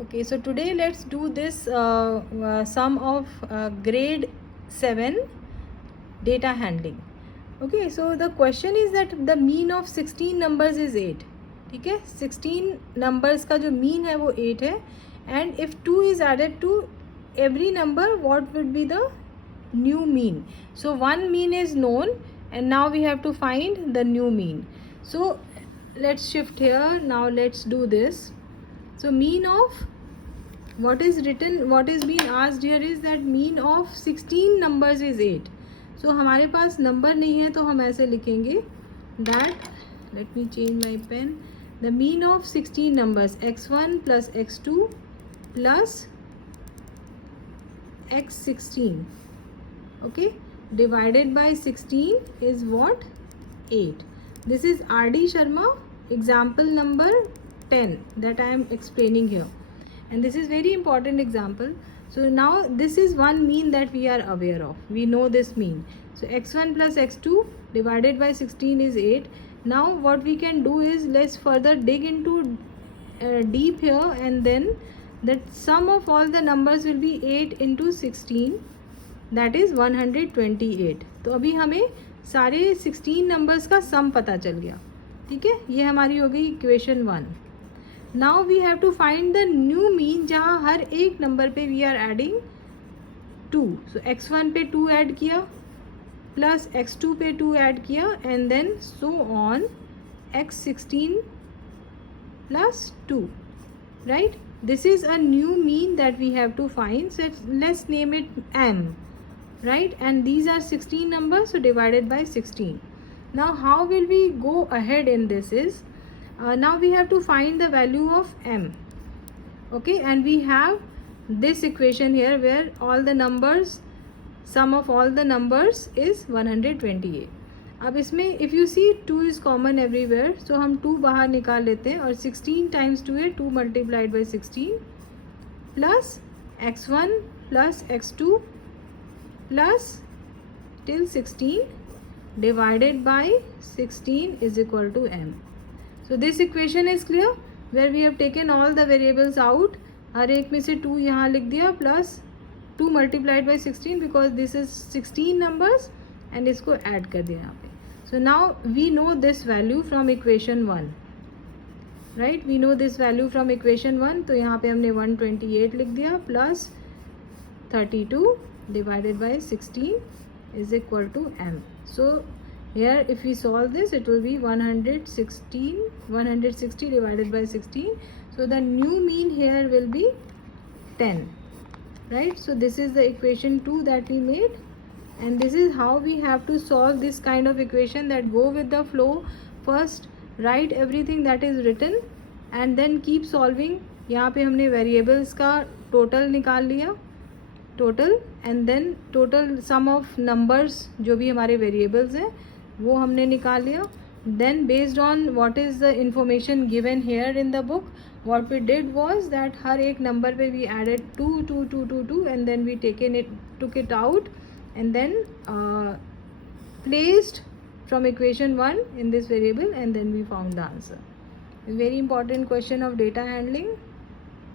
Okay, so today let's do this sum of grade 7 data handling. Okay, so the question is that the mean of 16 numbers is 8. ठीक है, 16 numbers का जो mean है वो 8 है, and if 2 is added to every number, what would be the new mean? So one mean is known, and now we have to find the new mean. So let's shift here. Now let's do this. So mean of what is written, what is being asked here is that mean of 16 numbers is 8. So हमारे पास number नहीं है तो हम ऐसे लिखेंगे that, let me change my pen, the mean of 16 numbers x1 plus x2 plus x16, okay, divided by 16 is what? 8. This is R.D. Sharma example number 10 that I am explaining here, and this is very important example. So now this is one mean that we are aware of, we know this mean. So x1 plus x2 divided by 16 is 8. Now what we can do is, let's further dig into deep here, and then that sum of all the numbers will be 8 into 16, that is 128. तो अभी हमें सारे 16 numbers का सम पता चल गया. ठीक है, ये हमारी हो गई equation 1. Now we have to find the new mean, जहाँ हर एक नंबर पे we are adding 2. So x1 पे 2 ऐड किया, प्लस x2 पे 2 ऐड किया, and then so on x16 plus 2, right. This is a new mean that we have to find. So let's name it m, right, and these are 16 numbers, so divided by 16. Now how will we go ahead in this is, now we have to find the value of m, okay, and we have this equation here where all the numbers, sum of all the numbers is 128. अब इसमें if you see 2 is common everywhere, so हम 2 बाहर निकाल लेते हैं, और 16 times 2 है 2 multiplied by 16 plus x1 plus x2 plus till 16 divided by 16 is equal to m. So this equation is clear, where we have taken all the variables out. हर एक में से 2 यहाँ लिख दिया, plus 2 multiplied by 16 because this is 16 numbers, and इसको add कर दिया यहाँ पे. So now we know this value from equation 1, right? We know this value from equation 1. तो यहाँ पे हमने 128 लिख दिया, plus 32 divided by 16 is equal to m. So here if we solve this, it will be 160 divided by 16. So the new mean here will be 10, right? So this is the equation 2 that we made, and this is how we have to solve this kind of equation that go with the flow. First write everything that is written and then keep solving. यहाँ पे हमने variables का total निकाल लिया, total, and then total sum of numbers जो भी हमारे variables हैं वो हमने निकाल लिया. Then based on what is the information given here in the book, what we did was that हर एक नंबर पे we added 2 2 2 2 2, and then we took it out, and then placed from equation 1 in this variable, and then we found the answer. A very important question of data handling.